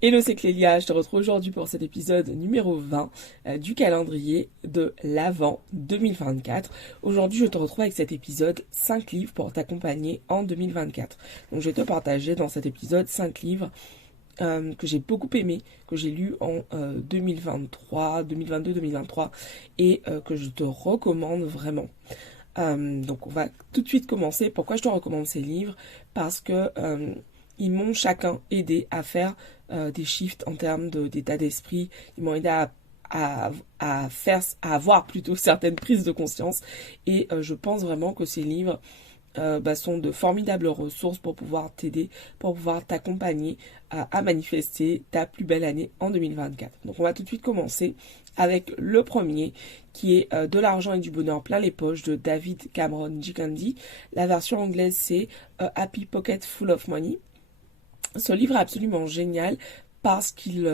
Hello, c'est Clélia, je te retrouve aujourd'hui pour cet épisode numéro 20 du calendrier de l'Avent 2024. Aujourd'hui, je te retrouve avec cet épisode 5 livres pour t'accompagner en 2024. Donc, je vais te partager dans cet épisode 5 livres que j'ai beaucoup aimés, que j'ai lus en 2023, 2022, 2023 et que je te recommande vraiment. Donc, on va tout de suite commencer. Pourquoi je te recommande ces livres? Parce que ils m'ont chacun aidé à faire des shifts en termes d'état d'esprit. Ils m'ont aidé à avoir plutôt certaines prises de conscience. Et je pense vraiment que ces livres sont de formidables ressources pour pouvoir t'aider, pour pouvoir t'accompagner à manifester ta plus belle année en 2024. Donc on va tout de suite commencer avec le premier qui est De l'argent et du bonheur plein les poches de David Cameron Gicandi. La version anglaise c'est Happy Pocket Full of Money. Ce livre est absolument génial parce qu'il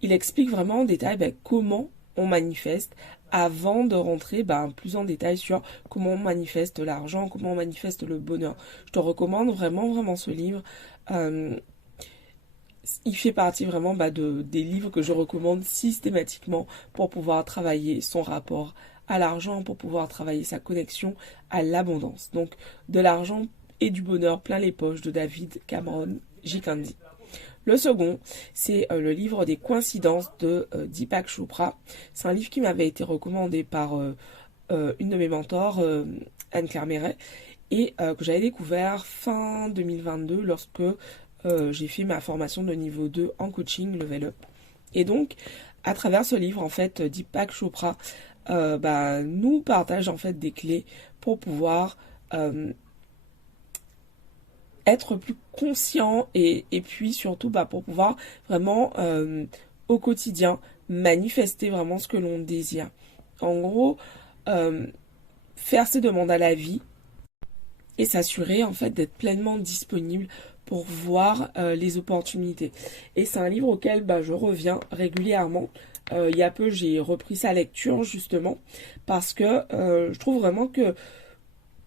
explique vraiment en détail comment on manifeste avant de rentrer plus en détail sur comment on manifeste l'argent, comment on manifeste le bonheur. Je te recommande vraiment ce livre. Euh, il fait partie vraiment des livres que je recommande systématiquement pour pouvoir travailler son rapport à l'argent, pour pouvoir travailler sa connexion à l'abondance. Donc de l'argent et du bonheur plein les poches de David Cameron Gicandi. Le second, c'est le livre des coïncidences de Deepak Chopra. C'est un livre qui m'avait été recommandé par une de mes mentors, Anne-Claire Méret, et que j'avais découvert fin 2022 lorsque j'ai fait ma formation de niveau 2 en coaching Level Up. Et donc, à travers ce livre, en fait, Deepak Chopra nous partage en fait des clés pour pouvoir être plus conscient et puis surtout pour pouvoir vraiment au quotidien manifester vraiment ce que l'on désire. En gros, euh, faire ses demandes à la vie et s'assurer en fait d'être pleinement disponible pour voir les opportunités. Et c'est un livre auquel je reviens régulièrement. Il y a peu, j'ai repris sa lecture justement parce que je trouve vraiment que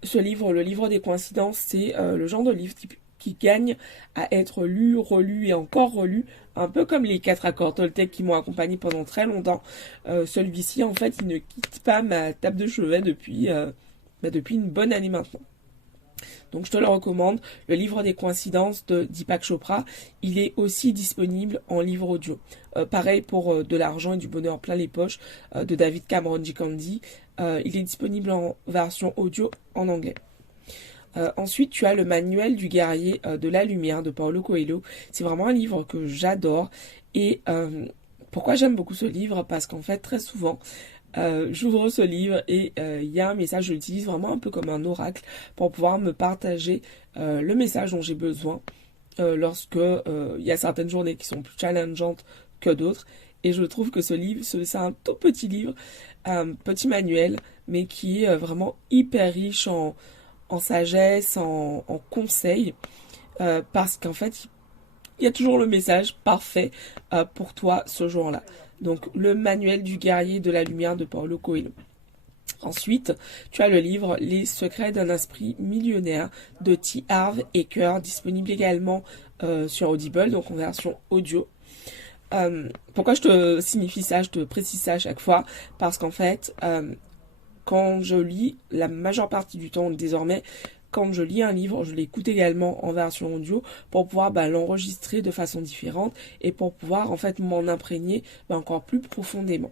ce livre, le livre des coïncidences, c'est le genre de livre qui gagne à être lu, relu et encore relu, un peu comme les quatre accords Toltec qui m'ont accompagné pendant très longtemps. Celui-ci, en fait, il ne quitte pas ma table de chevet depuis une bonne année maintenant. Donc je te le recommande, le livre des coïncidences de Deepak Chopra, il est aussi disponible en livre audio. Pareil pour De l'argent et du bonheur plein les poches de David Cameron Gicandi, il est disponible en version audio en anglais. Ensuite, tu as le manuel du guerrier de la lumière de Paulo Coelho. C'est vraiment un livre que j'adore. Et pourquoi j'aime beaucoup ce livre? Parce qu'en fait, très souvent, j'ouvre ce livre et il y a un message, je l'utilise vraiment un peu comme un oracle pour pouvoir me partager le message dont j'ai besoin lorsque il y a certaines journées qui sont plus challengeantes que d'autres. Et je trouve que ce livre, c'est un tout petit livre, un petit manuel, mais qui est vraiment hyper riche en sagesse, en conseils, parce qu'en fait, il y a toujours le message parfait pour toi ce jour-là. Donc, le manuel du guerrier de la lumière de Paulo Coelho. Ensuite, tu as le livre Les secrets d'un esprit millionnaire de T. Harv Eker, disponible également sur Audible, donc en version audio. Pourquoi je te signifie ça, je te précise ça à chaque fois? Parce qu'en fait, quand je lis, la majeure partie du temps désormais, quand je lis un livre, je l'écoute également en version audio pour pouvoir l'enregistrer de façon différente et pour pouvoir en fait m'en imprégner encore plus profondément.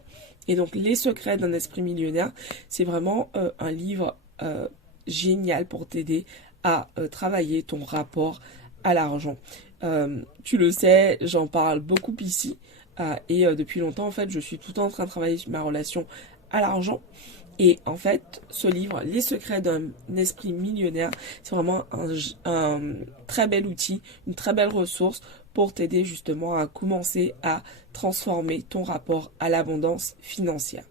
Et donc Les secrets d'un esprit millionnaire, c'est vraiment un livre génial pour t'aider à travailler ton rapport à l'argent. Tu le sais, j'en parle beaucoup ici et depuis longtemps en fait je suis tout le temps en train de travailler sur ma relation à l'argent. Et en fait, ce livre, Les secrets d'un esprit millionnaire, c'est vraiment un très bel outil, une très belle ressource pour t'aider justement à commencer à transformer ton rapport à l'abondance financière.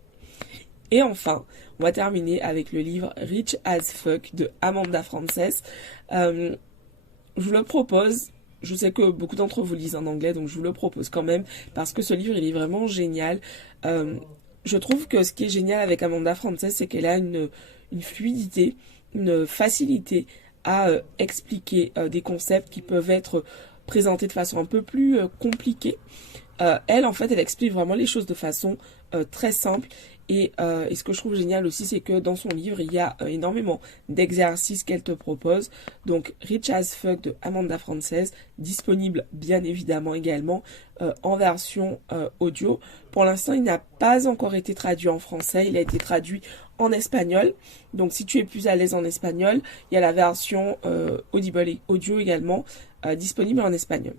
Et enfin, on va terminer avec le livre Rich as Fuck de Amanda Frances. Je vous le propose. Je sais que beaucoup d'entre vous lisent en anglais, donc je vous le propose quand même, parce que ce livre, il est vraiment génial. Je trouve que ce qui est génial avec Amanda Frances, c'est qu'elle a une fluidité, une facilité à expliquer des concepts qui peuvent être présentée de façon un peu plus compliquée. Elle, en fait, elle explique vraiment les choses de façon très simple. Et ce que je trouve génial aussi, c'est que dans son livre, il y a énormément d'exercices qu'elle te propose. Donc, Rich as Fuck de Amanda Frances, disponible bien évidemment également en version audio. Pour l'instant, il n'a pas encore été traduit en français, il a été traduit en espagnol. Donc, si tu es plus à l'aise en espagnol, il y a la version Audible et audio également disponible en espagnol.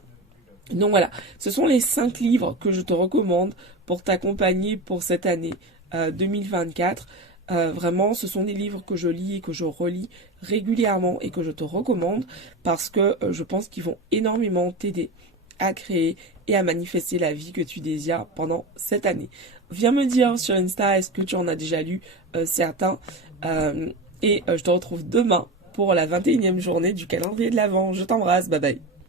Donc voilà, ce sont les 5 livres que je te recommande pour t'accompagner pour cette année 2024. Vraiment, ce sont des livres que je lis et que je relis régulièrement et que je te recommande parce que je pense qu'ils vont énormément t'aider à créer et à manifester la vie que tu désires pendant cette année. Viens me dire sur Insta, est-ce que tu en as déjà lu certains et je te retrouve demain pour la 21e journée du calendrier de l'Avent. Je t'embrasse, bye bye.